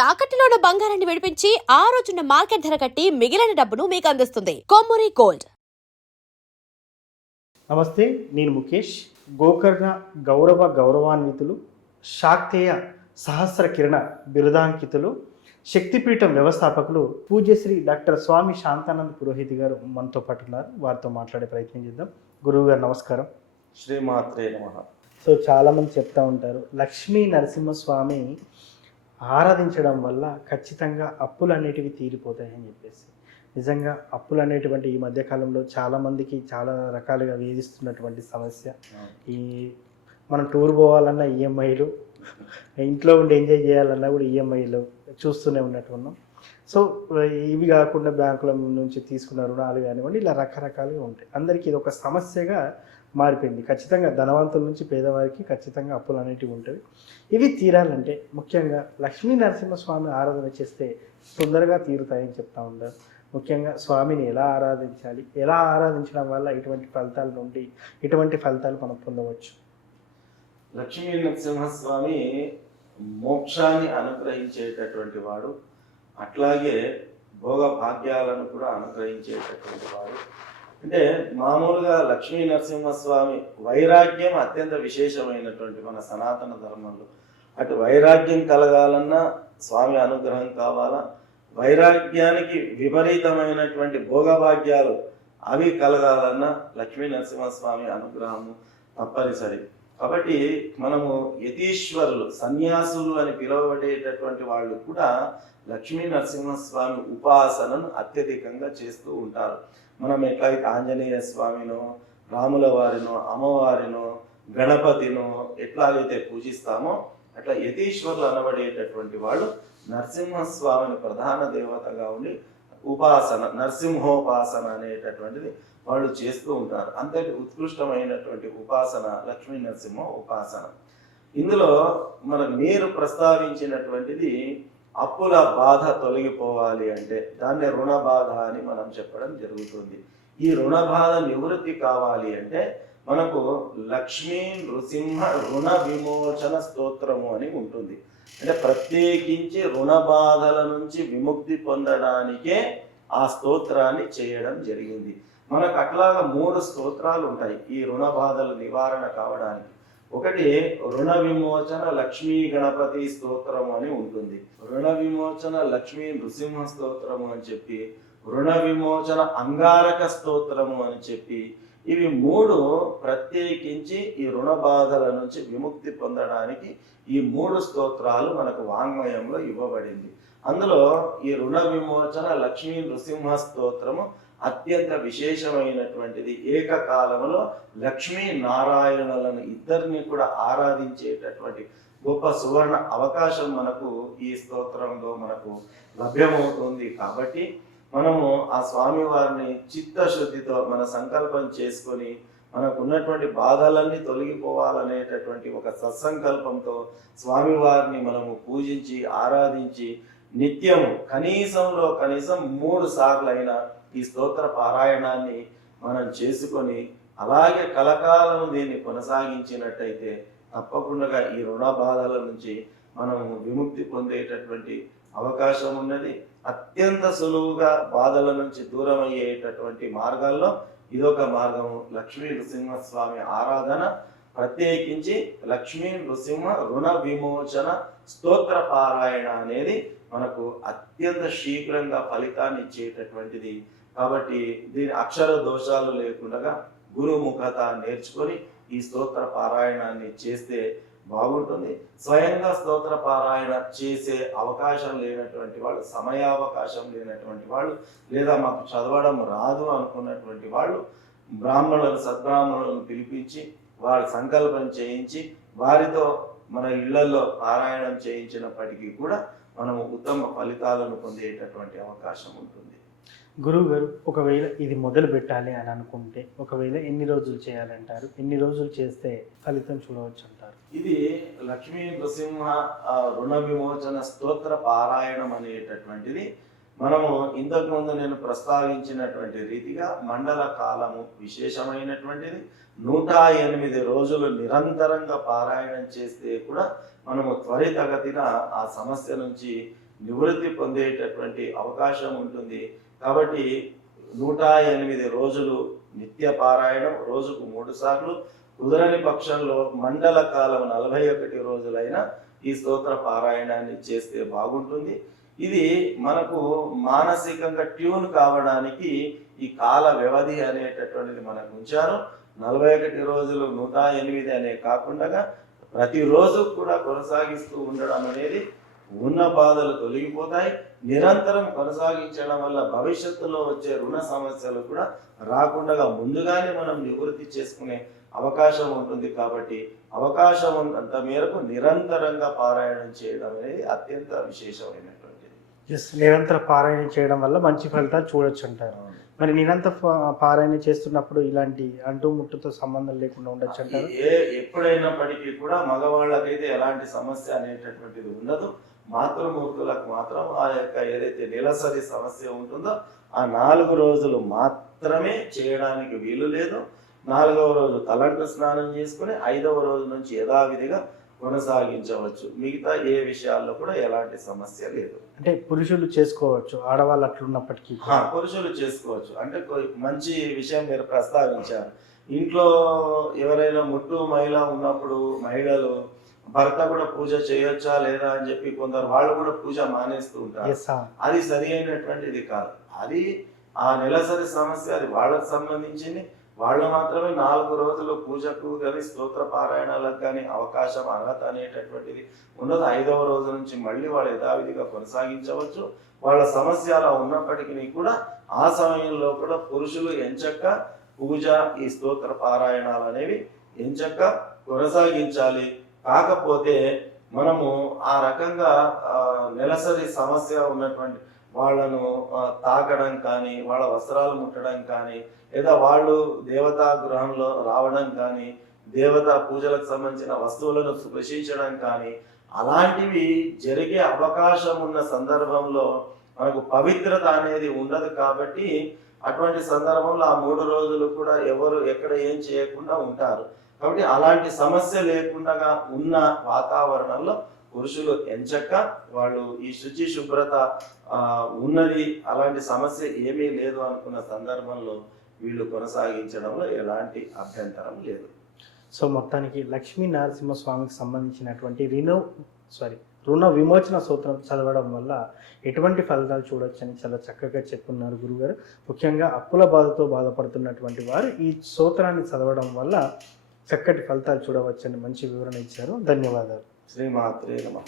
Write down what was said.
తాకట్టులో ఉన్న బంగారాన్ని విడిపించి ఆ రోజున్న మార్కెట్ ధర కట్టి మిగిలిన డబ్బును మీకు అందిస్తుంది కొమ్మూరి గోల్డ్. నమస్తే, నేను ముఖేష్. గోకర్ణ గౌరవాన్వితులు, శాక్తేయ సహస్ర కిరణ బిరుదాంకితులు, శక్తిపీఠం వ్యవస్థాపకులు పూజ్యశ్రీ డాక్టర్ స్వామి శాంతానంద పురోహిత్ గారు మనతో పాటు ఉన్నారు. వారితో మాట్లాడే ప్రయత్నం చేద్దాం. గురువు గారు నమస్కారం. శ్రీమాత్రే నమః. సో చాలామంది చెప్తా ఉంటారు, లక్ష్మీ నరసింహస్వామి ఆరాధించడం వల్ల ఖచ్చితంగా అప్పులు అనేటివి తీరిపోతాయని చెప్పేసి. నిజంగా అప్పులు అనేటువంటి ఈ మధ్యకాలంలో చాలామందికి చాలా రకాలుగా వేధిస్తున్నటువంటి సమస్య. ఈ మనం టూర్ పోవాలన్నా ఈఎంఐలు, ఇంట్లో ఉండి ఎంజాయ్ చేయాలన్నా కూడా ఈఎంఐలు చూస్తూనే ఉన్నట్టున్నాం. సో ఇవి కాకుండా బ్యాంకుల నుంచి తీసుకున్న రుణాలు కానివ్వండి, ఇలా రకరకాలుగా ఉంటాయి. అందరికీ ఇది ఒక సమస్యగా మారిపోయింది. ఖచ్చితంగా ధనవంతుల నుంచి పేదవారికి ఖచ్చితంగా అప్పులు అనేటివి ఉంటాయి. ఇవి తీరాలంటే ముఖ్యంగా లక్ష్మీ నరసింహస్వామి ఆరాధన చేస్తే తొందరగా తీరుతాయని చెప్తా ఉంటారు. ముఖ్యంగా స్వామిని ఎలా ఆరాధించాలి, ఎలా ఆరాధించడం వల్ల ఇటువంటి ఫలితాల నుండి ఇటువంటి ఫలితాలు మనం పొందవచ్చు? లక్ష్మీ నరసింహస్వామి మోక్షాన్ని అనుగ్రహించేటటువంటి వాడు, అట్లాగే భోగ భాగ్యాలను కూడా అనుగ్రహించేటటువంటి వాడు. అంటే మామూలుగా లక్ష్మీ నరసింహస్వామి వైరాగ్యం అత్యంత విశేషమైనటువంటి మన సనాతన ధర్మంలో. అటు వైరాగ్యం కలగాలన్నా స్వామి అనుగ్రహం కావాలా, వైరాగ్యానికి విపరీతమైనటువంటి భోగభాగ్యాలు అవి కలగాలన్నా లక్ష్మీ నరసింహస్వామి అనుగ్రహము తప్పనిసరి. కాబట్టి మనము యతీశ్వరులు, సన్యాసులు అని పిలువబడేటటువంటి వాళ్ళు కూడా లక్ష్మీ నరసింహస్వామి ఉపాసనను అత్యధికంగా చేస్తూ ఉంటారు. మనం ఎట్లయితే ఆంజనేయ స్వామినో, రాముల వారినో, అమ్మవారినో, గణపతినో ఎట్లాగైతే పూజిస్తామో అట్లా యతీశ్వరులు అనబడేటటువంటి వాళ్ళు నరసింహస్వామిని ప్రధాన దేవతగా ఉండి ఉపాసన, నరసింహోపాసన అనేటటువంటిది వాళ్ళు చేస్తూ ఉంటారు. అంతటి ఉత్కృష్టమైనటువంటి ఉపాసన లక్ష్మీ నరసింహ ఉపాసన. ఇందులో మీరు ప్రస్తావించినటువంటిది అప్పుల బాధ తొలగిపోవాలి అంటే దాన్ని రుణ బాధ అని మనం చెప్పడం జరుగుతుంది. ఈ రుణ బాధ నివృత్తి కావాలి అంటే మనకు లక్ష్మీ నృసింహ రుణ విమోచన స్తోత్రము అని ఉంటుంది. అంటే ప్రత్యేకించి రుణ బాధల నుంచి విముక్తి పొందడానికే ఆ స్తోత్రాన్ని చేయడం జరిగింది. మనకు అట్లాగా 3 స్తోత్రాలు ఉంటాయి ఈ రుణ బాధల నివారణ కావడానికి. ఒకటి రుణ విమోచన లక్ష్మీ గణపతి స్తోత్రము అని ఉంటుంది, రుణ విమోచన లక్ష్మీ నృసింహ స్తోత్రము అని చెప్పి, రుణ విమోచన అంగారక స్తోత్రము అని చెప్పి, ఇవి 3 ప్రత్యేకించి ఈ రుణ బాధల నుంచి విముక్తి పొందడానికి ఈ 3 స్తోత్రాలు మనకు వాంగ్మయంలో ఇవ్వబడింది. అందులో ఈ రుణ విమోచన లక్ష్మీ నృసింహ స్తోత్రము అత్యంత విశేషమైనటువంటిది. ఏకకాలంలో లక్ష్మీ నారాయణులను ఇద్దరిని కూడా ఆరాధించేటటువంటి గొప్ప సువర్ణ అవకాశం మనకు ఈ స్తోత్రంలో మనకు లభ్యమవుతుంది. కాబట్టి మనము ఆ స్వామివారిని చిత్తశుద్ధితో మన సంకల్పం చేసుకొని మనకు ఉన్నటువంటి బాధలన్నీ తొలగిపోవాలనేటటువంటి ఒక సత్సంకల్పంతో స్వామివారిని మనము పూజించి ఆరాధించి నిత్యము కనీసం 3 సార్లు అయినా ఈ స్తోత్ర పారాయణాన్ని మనం చేసుకొని అలాగే కలకాలం దీన్ని కొనసాగించినట్టయితే తప్పకుండా ఈ రుణ బాధల నుంచి మనం విముక్తి పొందేటటువంటి అవకాశం ఉన్నది. అత్యంత సులువుగా బాధల నుంచి దూరం అయ్యేటటువంటి మార్గాల్లో ఇదొక మార్గము. లక్ష్మీ నృసింహస్వామి ఆరాధన, ప్రత్యేకించి లక్ష్మీ నృసింహ రుణ విమోచన స్తోత్ర పారాయణ అనేది మనకు అత్యంత శీఘ్రంగా ఫలితాన్ని ఇచ్చేటటువంటిది. కాబట్టి దీని అక్షర దోషాలు లేకుండా గురుముఖత నేర్చుకొని ఈ స్తోత్ర పారాయణాన్ని చేస్తే బాగుంటుంది. స్వయంగా స్తోత్ర పారాయణ చేసే అవకాశం లేనటువంటి వాళ్ళు, సమయావకాశం లేనటువంటి వాళ్ళు, లేదా మాకు చదవడం రాదు అనుకున్నటువంటి వాళ్ళు సద్బ్రాహ్మణులను పిలిపించి వారి సంకల్పం చేయించి వారితో మన ఇళ్లలో పారాయణం చేయించినప్పటికీ కూడా మనము ఉత్తమ ఫలితాలను పొందేటటువంటి అవకాశం ఉంటుంది. గురువు గారు, ఒకవేళ ఇది మొదలు పెట్టాలి అని అనుకుంటే ఒకవేళ ఎన్ని రోజులు చేయాలంటారు? ఎన్ని రోజులు చేస్తే ఫలితం చూడవచ్చు అంటారు? ఇది లక్ష్మీ నృసింహ రుణ విమోచన స్తోత్ర పారాయణం అనేటటువంటిది మనము ఇంతకుముందు నేను ప్రస్తావించినటువంటి రీతిగా మండల కాలము విశేషమైనటువంటిది. 108 రోజులు నిరంతరంగా పారాయణం చేస్తే కూడా మనము త్వరితగతిన ఆ సమస్య నుంచి నివృత్తి పొందేటటువంటి అవకాశం ఉంటుంది. కాబట్టి 108 రోజులు నిత్య పారాయణం, రోజుకు 3 సార్లు, కుదరని పక్షంలో మండల కాలం 41 రోజులైన ఈ స్తోత్ర పారాయణాన్ని చేస్తే బాగుంటుంది. ఇది మనకు మానసికంగా ట్యూన్ కావడానికి ఈ కాల వ్యవధి అనేటటువంటిది మనకు ఉంచారు. 41 రోజులు 108 అనే కాకుండా ప్రతిరోజు కూడా కొనసాగిస్తూ ఉండడం అనేది ఉన్న బాధలు తొలగిపోతాయి. నిరంతరం కొనసాగించడం వల్ల భవిష్యత్తులో వచ్చే రుణ సమస్యలు కూడా రాకుండా ముందుగానే మనం నివృత్తి చేసుకునే అవకాశం ఉంటుంది. కాబట్టి అవకాశం ఉన్నంత మేరకు నిరంతరంగా పారాయణం చేయడం అనేది అత్యంత విశేషమైనటువంటిది. నిరంతర పారాయణ చేయడం వల్ల మంచి ఫలితాలు చూడొచ్చు అంటారు. మరి నిరంతర పారాయణ చేస్తున్నప్పుడు ఇలాంటి అంటుముట్టుతో సంబంధం లేకుండా ఉండొచ్చు అంటారు. ఎప్పుడైనప్పటికీ కూడా మగవాళ్ళకైతే ఎలాంటి సమస్య అనేటటువంటిది ఉండదు. మాతృమూర్తులకు మాత్రం ఆ యొక్క ఏదైతే నెలసరి సమస్య ఉంటుందో ఆ 4 రోజులు మాత్రమే చేయడానికి వీలు లేదు. 4వ రోజు తలంటు స్నానం చేసుకుని 5వ రోజు నుంచి యథావిధిగా కొనసాగించవచ్చు. మిగతా ఏ విషయాల్లో కూడా ఎలాంటి సమస్య లేదు. అంటే పురుషులు చేసుకోవచ్చు, ఆడవాళ్ళు అట్లున్నప్పటికీ పురుషులు చేసుకోవచ్చు. అంటే మంచి విషయం మీరు ప్రస్తావించారు. ఇంట్లో ఎవరైనా ముట్టు మహిళ ఉన్నప్పుడు మహిళలు భర్త కూడా పూజ చేయొచ్చా లేదా అని చెప్పి కొందరు వాళ్ళు కూడా పూజ మానేస్తూ ఉంటారు. అది సరి అయినటువంటిది కాదు. అది ఆ నెలసరి సమస్య, అది వాళ్ళకు సంబంధించింది. వాళ్ళు మాత్రమే 4 రోజులు పూజకు కానీ స్తోత్ర పారాయణాలకు కానీ అవకాశం, అర్హత అనేటటువంటిది ఉండదు. 5వ రోజు నుంచి మళ్ళీ వాళ్ళు యథావిధిగా కొనసాగించవచ్చు. వాళ్ళ సమస్య అలా ఉన్నప్పటికీ కూడా ఆ సమయంలో కూడా పురుషులు ఎంచక్క పూజ, ఈ స్తోత్ర పారాయణాలు అనేవి ఎంచక్క కొనసాగించాలి. కాకపోతే మనము ఆ రకంగా నెలసరి సమస్య ఉన్నటువంటి వాళ్ళను తాకడం కానీ, వాళ్ళ వస్త్రాలు ముట్టడం కానీ, లేదా వాళ్ళు దేవతా గృహంలో రావడం కానీ, దేవతా పూజలకు సంబంధించిన వస్తువులను స్పృశించడం కానీ, అలాంటివి జరిగే అవకాశం ఉన్న సందర్భంలో మనకు పవిత్రత అనేది ఉండదు. కాబట్టి అటువంటి సందర్భంలో ఆ 3 రోజులు కూడా ఎవరు ఎక్కడ ఏం చేయకుండా ఉంటారు. కాబట్టి అలాంటి సమస్య లేకుండా ఉన్న వాతావరణంలో పురుషులు ఎంచక్క వాళ్ళు ఈ శుచి శుభ్రత ఉన్నది, అలాంటి సమస్య ఏమీ లేదు అనుకున్న సందర్భంలో వీళ్ళు కొనసాగించడంలో ఎలాంటి అభ్యంతరం లేదు. సో మొత్తానికి లక్ష్మీ నరసింహస్వామికి సంబంధించినటువంటి రుణ విమోచన సూత్రం చదవడం వల్ల ఎటువంటి ఫలితాలు చూడొచ్చని చాలా చక్కగా చెప్పున్నారు గురుగారు. ముఖ్యంగా అప్పుల బాధతో బాధపడుతున్నటువంటి వారు ఈ సూత్రాన్ని చదవడం వల్ల చక్కటి ఫలితాలు చూడవచ్చని మంచి వివరణ ఇచ్చారు. ధన్యవాదాలు. శ్రీమాత్రే నమః.